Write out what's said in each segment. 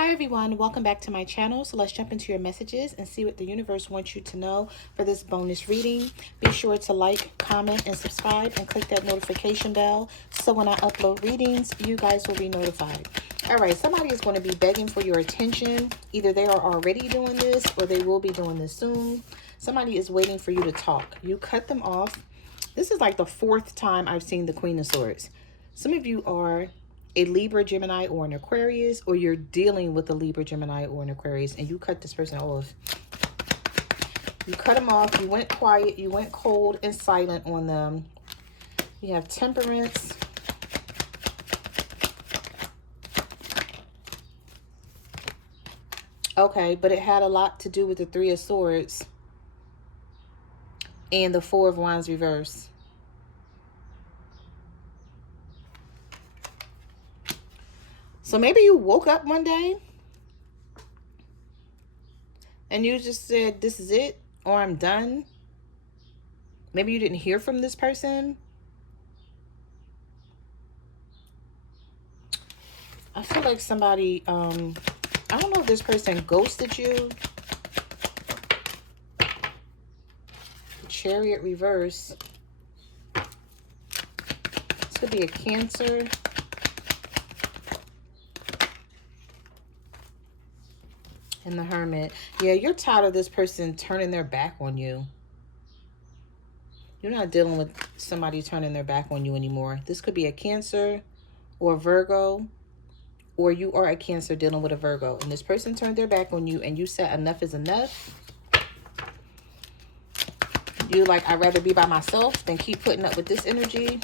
Hi everyone, welcome back to my channel. So let's jump into your messages and see what the universe wants you to know for this bonus reading. Be sure to like, comment, and subscribe and click that notification bell so when I upload readings, you guys will be notified. All right, somebody is going to be begging for your attention. Either they are already doing this or they will be doing this soon. Somebody is waiting for you to talk. You cut them off. This is like the fourth time I've seen the Queen of Swords. Some of you are a Libra, Gemini, or an Aquarius, or you're dealing with a Libra, Gemini, or an Aquarius, and you cut this person off. You cut them off. You went quiet. You went cold and silent on them. You have Temperance. Okay, but it had a lot to do with the Three of Swords and the Four of Wands reverse. So maybe you woke up one day and you just said, this is it, or I'm done. Maybe you didn't hear from this person. I feel like somebody, I don't know if this person ghosted you. Chariot reverse. This could be a Cancer. And the Hermit. Yeah, you're tired of this person turning their back on you. You're not dealing with somebody turning their back on you anymore. This could be a Cancer or a Virgo, or you are a Cancer dealing with a Virgo. And this person turned their back on you and you said enough is enough. You're like, I'd rather be by myself than keep putting up with this energy.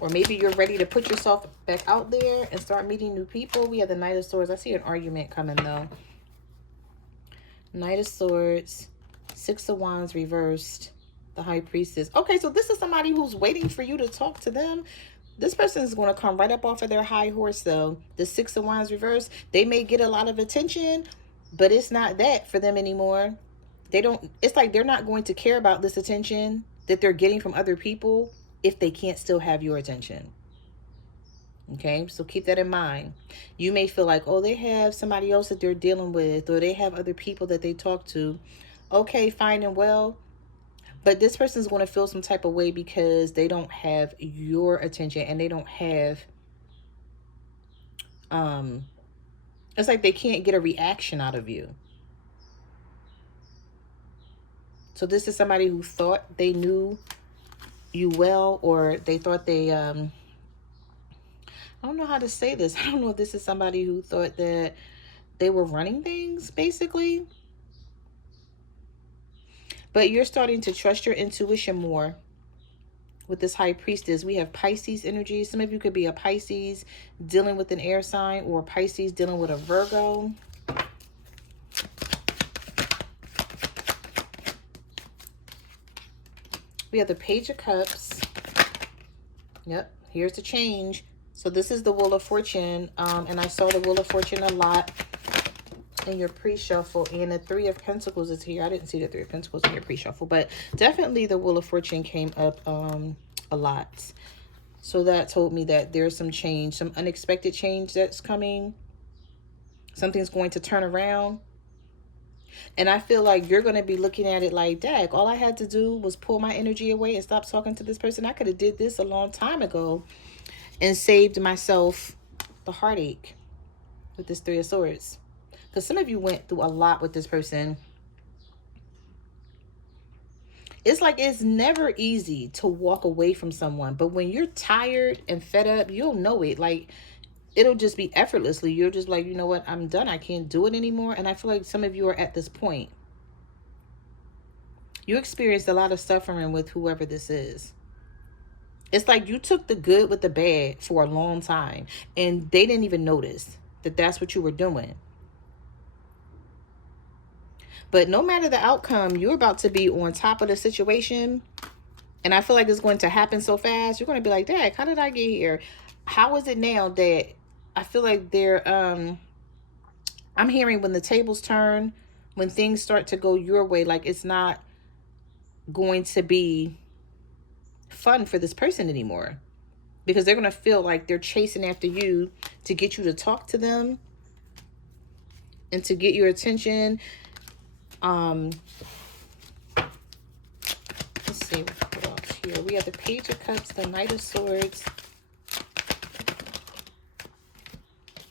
Or maybe you're ready to put yourself back out there and start meeting new people. We have the Knight of Swords. I see an argument coming though. Knight of Swords, Six of Wands reversed, the High Priestess. Okay, so this is somebody who's waiting for you to talk to them. This person is going to come right up off of their high horse though. The Six of Wands reversed. They may get a lot of attention, but it's not that for them anymore. They don't, it's like they're not going to care about this attention that they're getting from other people if they can't still have your attention. Okay, so keep that in mind. You may feel like, oh, they have somebody else that they're dealing with, or they have other people that they talk to. Okay, fine and well. But this person is going to feel some type of way because they don't have your attention and they don't have, it's like they can't get a reaction out of you. So this is somebody who thought they knew you well, or they thought they, I don't know how to say this. I don't know if this is somebody who thought that they were running things, basically. But you're starting to trust your intuition more with this High Priestess. We have Pisces energy. Some of you could be a Pisces dealing with an air sign, or Pisces dealing with a Virgo. We have the Page of Cups. Yep, here's the change. So this is the Wheel of Fortune, and I saw the Wheel of Fortune a lot in your pre-shuffle, and the Three of Pentacles is here. I didn't see the Three of Pentacles in your pre-shuffle, but definitely the Wheel of Fortune came up a lot. So that told me that there's some change, some unexpected change that's coming. Something's going to turn around. And I feel like you're going to be looking at it like, dag, all I had to do was pull my energy away and stop talking to this person. I could have did this a long time ago and saved myself the heartache with this Three of Swords. Because some of you went through a lot with this person. It's like it's never easy to walk away from someone. But when you're tired and fed up, you'll know it. Like, it'll just be effortlessly. You're just like, you know what? I'm done. I can't do it anymore. And I feel like some of you are at this point. You experienced a lot of suffering with whoever this is. It's like you took the good with the bad for a long time, and they didn't even notice that that's what you were doing. But no matter the outcome, you're about to be on top of the situation. And I feel like it's going to happen so fast. You're going to be like, Dad, how did I get here? How is it now that I feel like they're, I'm hearing when the tables turn, when things start to go your way, like it's not going to be fun for this person anymore, because they're going to feel like they're chasing after you to get you to talk to them. and to get your attention. Let's see what else here. We have the Page of Cups, the Knight of Swords,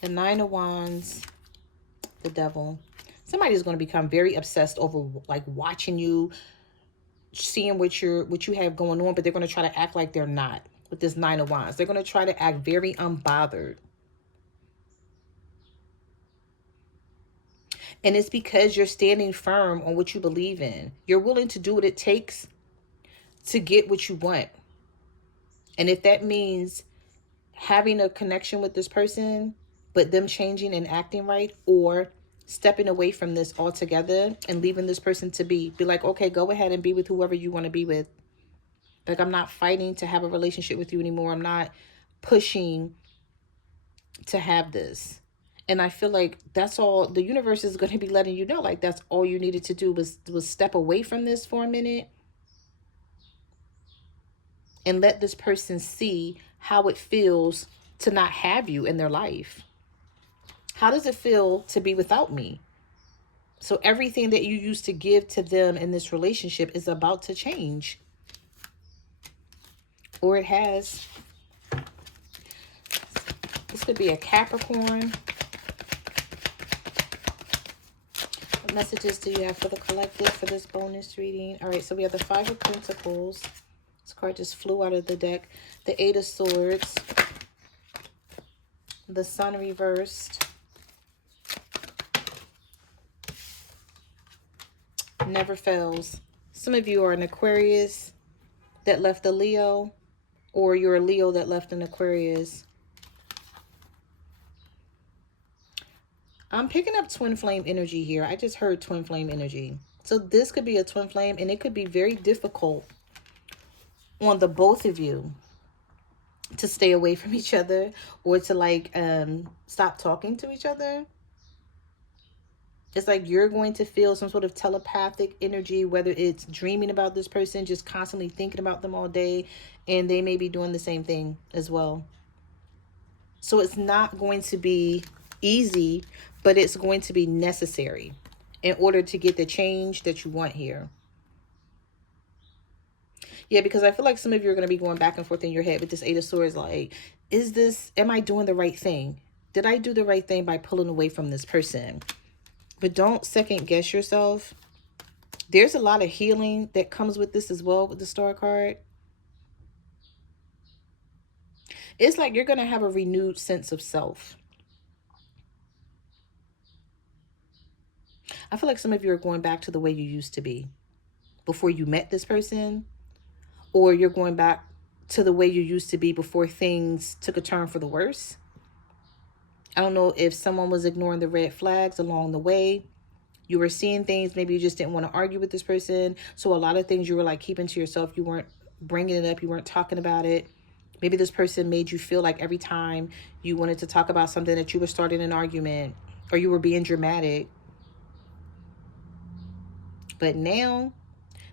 the Nine of Wands, the Devil. Somebody's going to become very obsessed over like watching you, seeing what you have going on, but they're going to try to act like they're not. With this Nine of Wands, they're going to try to act very unbothered. And it's because you're standing firm on what you believe in. You're willing to do what it takes to get what you want. And if that means having a connection with this person, but them changing and acting right, or stepping away from this altogether and leaving this person to be like, okay, go ahead and be with whoever you want to be with. Like, I'm not fighting to have a relationship with you anymore. I'm not pushing to have this. And I feel like that's all the universe is going to be letting you know. Like, that's all you needed to do was step away from this for a minute and let this person see how it feels to not have you in their life. How does it feel to be without me? So everything that you used to give to them in this relationship is about to change. Or it has. This could be a Capricorn. What messages do you have for the collective for this bonus reading? All right, so we have the Five of Pentacles. This card just flew out of the deck. The Eight of Swords. The Sun reversed. Never fails. Some of you are an Aquarius that left a Leo, or you're a Leo that left an Aquarius. I'm picking up twin flame energy here. I just heard twin flame energy. So this could be a twin flame, and it could be very difficult on the both of you to stay away from each other, or to like stop talking to each other. It's like you're going to feel some sort of telepathic energy, whether it's dreaming about this person, just constantly thinking about them all day, and they may be doing the same thing as well. So it's not going to be easy, but it's going to be necessary in order to get the change that you want here. Yeah, because I feel like some of you are going to be going back and forth in your head with this Eight of Swords. Like, am I doing the right thing? Did I do the right thing by pulling away from this person? But don't second guess yourself. There's a lot of healing that comes with this as well with the Star card. It's like you're going to have a renewed sense of self. I feel like some of you are going back to the way you used to be before you met this person, or you're going back to the way you used to be before things took a turn for the worse. I don't know if someone was ignoring the red flags along the way. You were seeing things, maybe you just didn't want to argue with this person. So a lot of things you were like keeping to yourself. You weren't bringing it up. You weren't talking about it. Maybe this person made you feel like every time you wanted to talk about something that you were starting an argument, or you were being dramatic. But now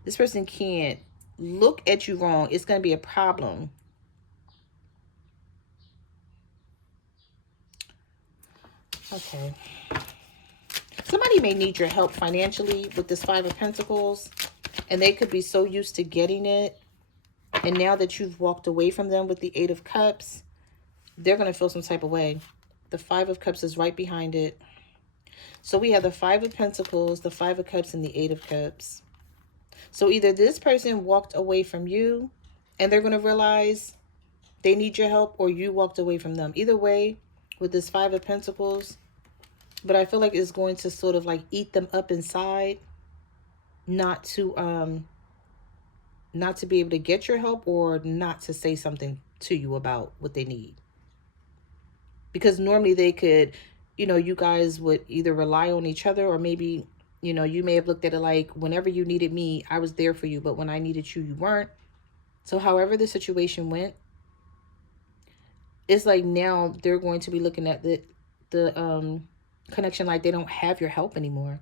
this person can't look at you wrong. It's going to be a problem. Okay. Somebody may need your help financially with this Five of Pentacles, and they could be so used to getting it. And now that you've walked away from them with the Eight of Cups, they're going to feel some type of way. The Five of Cups is right behind it. So we have the Five of Pentacles, the Five of Cups, and the Eight of Cups. So either this person walked away from you and they're going to realize they need your help, or you walked away from them. Either way, with this Five of Pentacles, but I feel like it's going to sort of like eat them up inside, not to be able to get your help, or not to say something to you about what they need. Because normally they could, you guys would either rely on each other, or maybe, you may have looked at it like, whenever you needed me, I was there for you, but when I needed you, you weren't. So however the situation went, it's like now they're going to be looking at the connection like they don't have your help anymore.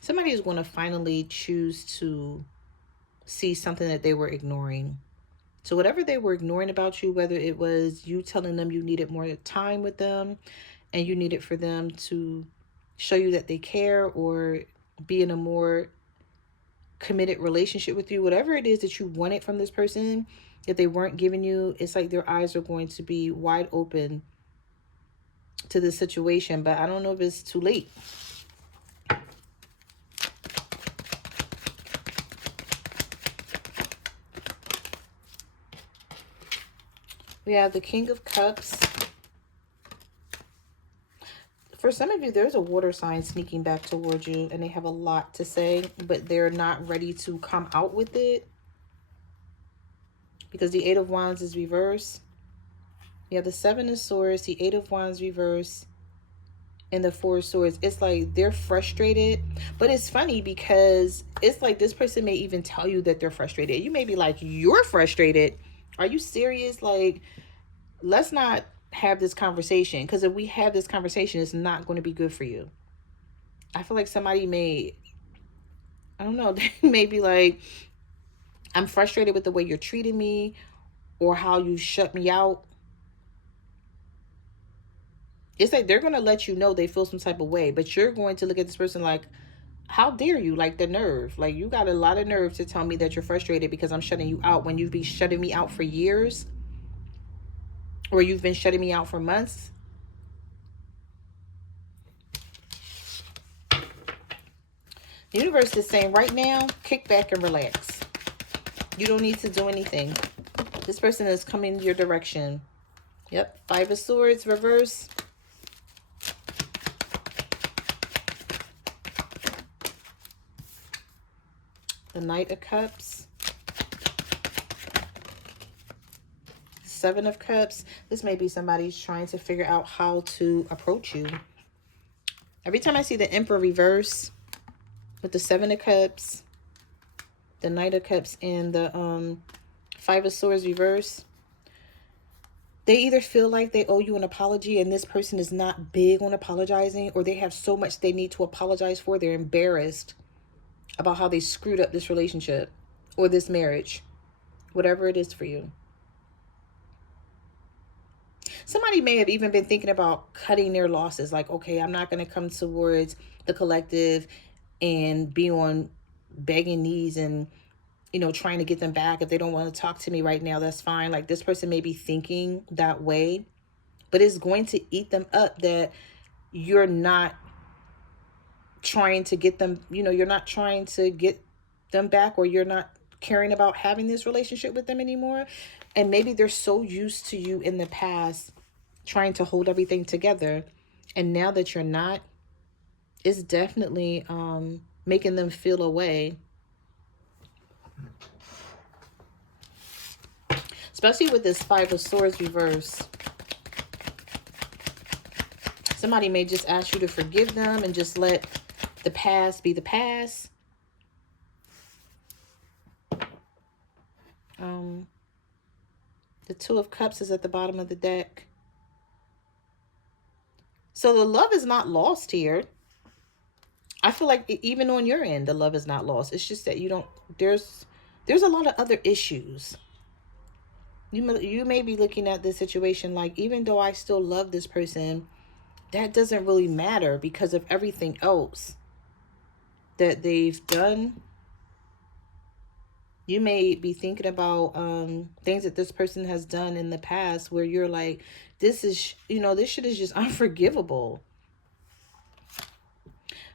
Somebody is going to finally choose to see something that they were ignoring. So whatever they were ignoring about you, whether it was you telling them you needed more time with them and you needed for them to show you that they care or be in a more committed relationship with you, whatever it is that you wanted from this person, if they weren't giving you, it's like their eyes are going to be wide open to this situation. But I don't know if it's too late. We have the King of Cups. For some of you, there's a water sign sneaking back towards you, and they have a lot to say, but they're not ready to come out with it. Because the Eight of Wands is reversed. You have the Seven of Swords, the Eight of Wands reversed, and the Four of Swords. It's like they're frustrated. But it's funny because it's like this person may even tell you that they're frustrated. You may be like, you're frustrated? Are you serious? Like, let's not have this conversation, because if we have this conversation, it's not going to be good for you. I feel like somebody may, I don't know, they may be like, I'm frustrated with the way you're treating me or how you shut me out. It's like they're going to let you know they feel some type of way, but you're going to look at this person like, how dare you? Like, the nerve. Like, you got a lot of nerve to tell me that you're frustrated because I'm shutting you out when you've been shutting me out for years, or you've been shutting me out for months. The universe is saying right now, kick back and relax. You don't need to do anything. This person is coming your direction. Yep. Five of Swords, reverse. The Knight of Cups. Seven of Cups. This may be somebody's trying to figure out how to approach you. Every time I see the Emperor reverse with the Seven of Cups, the Knight of Cups, and the Five of Swords reverse, they either feel like they owe you an apology and this person is not big on apologizing, or they have so much they need to apologize for. They're embarrassed about how they screwed up this relationship or this marriage, whatever it is for you. Somebody may have even been thinking about cutting their losses. Like, okay, I'm not going to come towards the collective and be on begging knees and, you know, trying to get them back. If they don't want to talk to me right now, that's fine. Like, this person may be thinking that way, but it's going to eat them up that you're not trying to get them, you know, you're not trying to get them back, or you're not caring about having this relationship with them anymore. And maybe they're so used to you in the past trying to hold everything together, and now that you're not, it's definitely making them feel a way. Especially with this Five of Swords reverse. Somebody may just ask you to forgive them and just let the past be the past. The Two of Cups is at the bottom of the deck. So the love is not lost here. I feel like even on your end, the love is not lost. It's just that you don't, there's a lot of other issues. You may be looking at this situation like, even though I still love this person, that doesn't really matter because of everything else that they've done. You may be thinking about things that this person has done in the past where you're like, this is, you know, this shit is just unforgivable.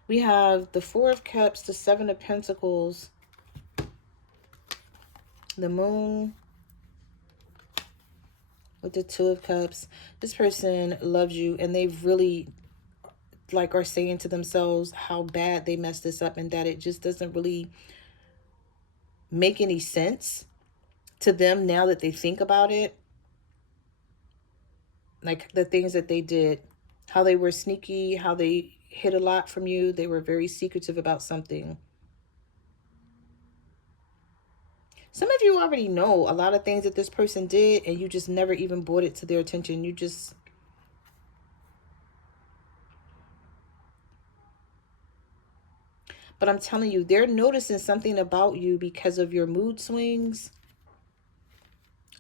We have the Four of Cups, the Seven of Pentacles, the Moon with the Two of Cups. This person loves you, and they really like are saying to themselves how bad they messed this up, and that it just doesn't really make any sense to them now that they think about it. Like the things that they did, how they were sneaky, how they hid a lot from you. They were very secretive about something. Some of you already know a lot of things that this person did, and you just never even brought it to their attention. You just... But But I'm telling you, they're noticing something about you because of your mood swings.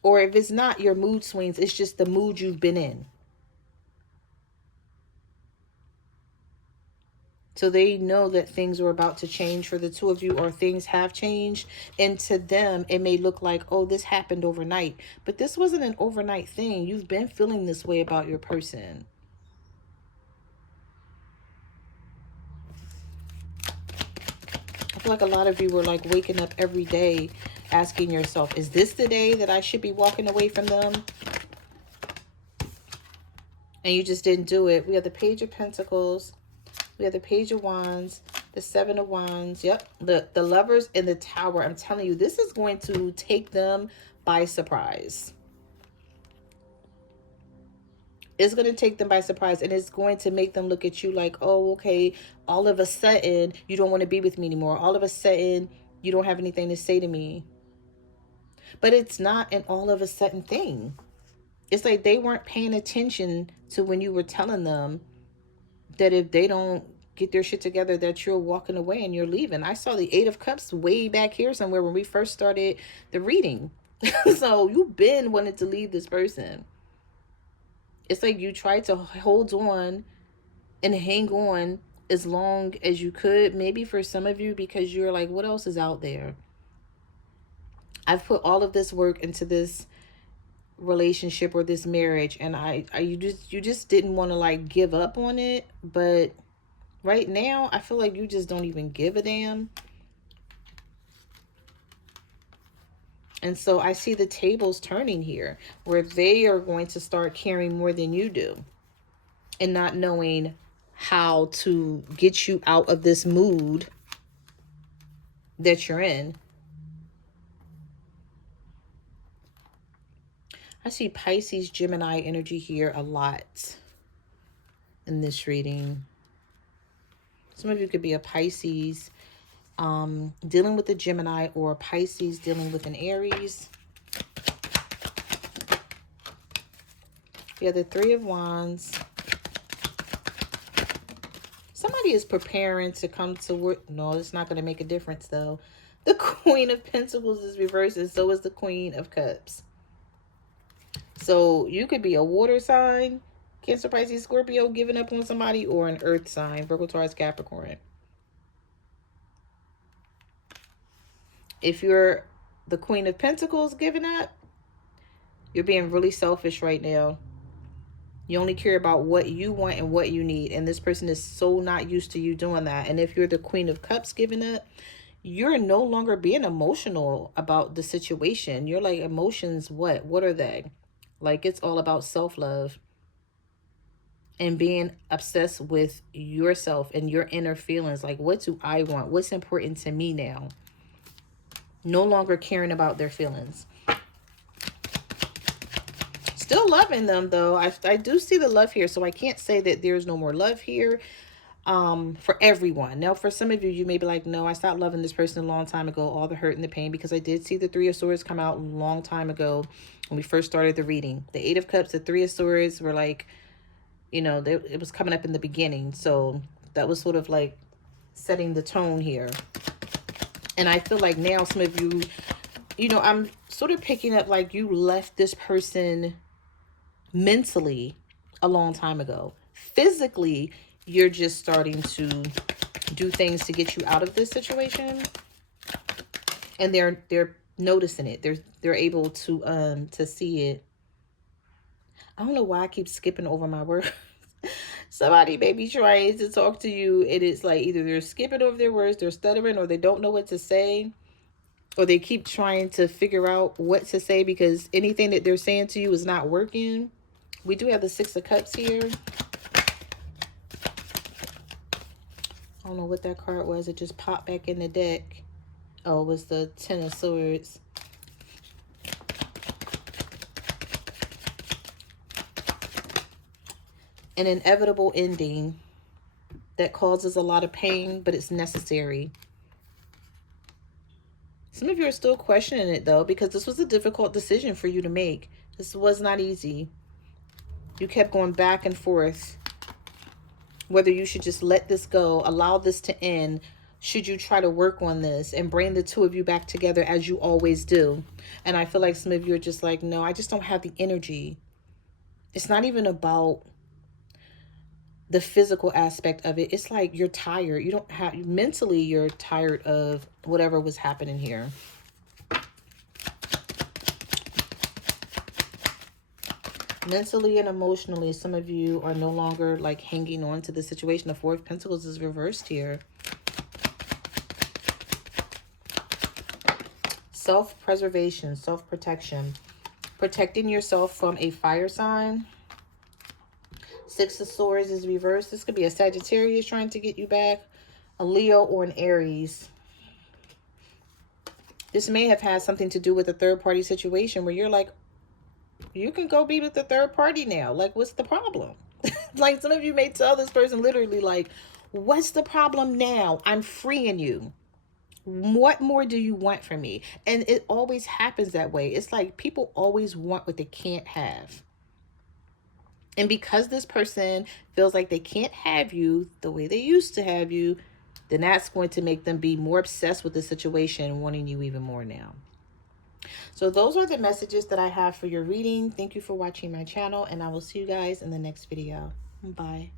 Or if it's not your mood swings, it's just the mood you've been in. So they know that things are about to change for the two of you, or things have changed. And to them, it may look like, oh, this happened overnight. But this wasn't an overnight thing. You've been feeling this way about your person. I feel like a lot of you were like waking up every day asking yourself, is this the day that I should be walking away from them? And you just didn't do it. We have the Page of Pentacles. We have the Page of Wands, the Seven of Wands. Yep, the Lovers and the Tower. I'm telling you, this is going to take them by surprise. It's going to take them by surprise, and it's going to make them look at you like, oh, okay, all of a sudden, you don't want to be with me anymore. All of a sudden, you don't have anything to say to me. But it's not an all of a sudden thing. It's like they weren't paying attention to when you were telling them that if they don't get their shit together, that you're walking away and you're leaving. I saw the Eight of Cups way back here somewhere when we first started the reading. So you've been wanting to leave this person. It's like you tried to hold on and hang on as long as you could. Maybe for some of you, because you're like, what else is out there? I've put all of this work into this relationship or this marriage, and you just didn't want to like give up on it. But right now I feel like you just don't even give a damn. And so I see the tables turning here, where they are going to start caring more than you do and not knowing how to get you out of this mood that you're in. I see Pisces, Gemini energy here a lot in this reading. Some of you could be a Pisces dealing with a Gemini, or a Pisces dealing with an Aries. We have the Three of Wands. Somebody is preparing to come to work. No, it's not going to make a difference though. The Queen of Pentacles is reversed, and so is the Queen of Cups. So you could be a water sign, Cancer, Pisces, Scorpio, giving up on somebody, or an earth sign, Virgo, Taurus, Capricorn. If you're the Queen of Pentacles giving up, you're being really selfish right now. You only care about what you want and what you need. And this person is so not used to you doing that. And if you're the Queen of Cups giving up, you're no longer being emotional about the situation. You're like, emotions, what? What are they? Like, it's all about self-love and being obsessed with yourself and your inner feelings. Like, what do I want? What's important to me now? No longer caring about their feelings. Still loving them, though. I do see the love here, so I can't say that there's no more love here for everyone. Now, for some of you, you may be like, no, I stopped loving this person a long time ago, all the hurt and the pain, because I did see the Three of Swords come out a long time ago when we first started the reading. The Eight of Cups, the Three of Swords were like, you know, it was coming up in the beginning. So that was sort of like setting the tone here. And I feel like now some of you, you know, I'm sort of picking up like you left this person mentally a long time ago. Physically, you're just starting to do things to get you out of this situation. And they're noticing it. They're able to see it. I don't know why I keep skipping over my words. Somebody maybe tries to talk to you, and it's like either they're skipping over their words, they're stuttering, or they don't know what to say, or they keep trying to figure out what to say because anything that they're saying to you is not working. We do have the Six of Cups here. I don't know what that card was. It just popped back in the deck. Oh, it was the Ten of Swords. An inevitable ending that causes a lot of pain, but it's necessary. Some of you are still questioning it, though, because this was a difficult decision for you to make. This was not easy. You kept going back and forth, whether you should just let this go, allow this to end, should you try to work on this and bring the two of you back together as you always do. And I feel like some of you are just like, no, I just don't have the energy. It's not even about the physical aspect of it. It's like you're tired. You don't have, mentally, you're tired of whatever was happening here. Mentally and emotionally, some of you are no longer like hanging on to the situation. The Four of Pentacles is reversed here. Self-preservation, self-protection. Protecting yourself from a fire sign. Six of Swords is reversed. This could be a Sagittarius trying to get you back. A Leo or an Aries. This may have had something to do with a third-party situation where you're like, you can go be with the third party now. Like, what's the problem? Like, some of you may tell this person literally, like, what's the problem now? I'm freeing you. What more do you want from me? And it always happens that way. It's like people always want what they can't have. And because this person feels like they can't have you the way they used to have you, then that's going to make them be more obsessed with the situation, wanting you even more now. So those are the messages that I have for your reading. Thank you for watching my channel, and I will see you guys in the next video. Bye.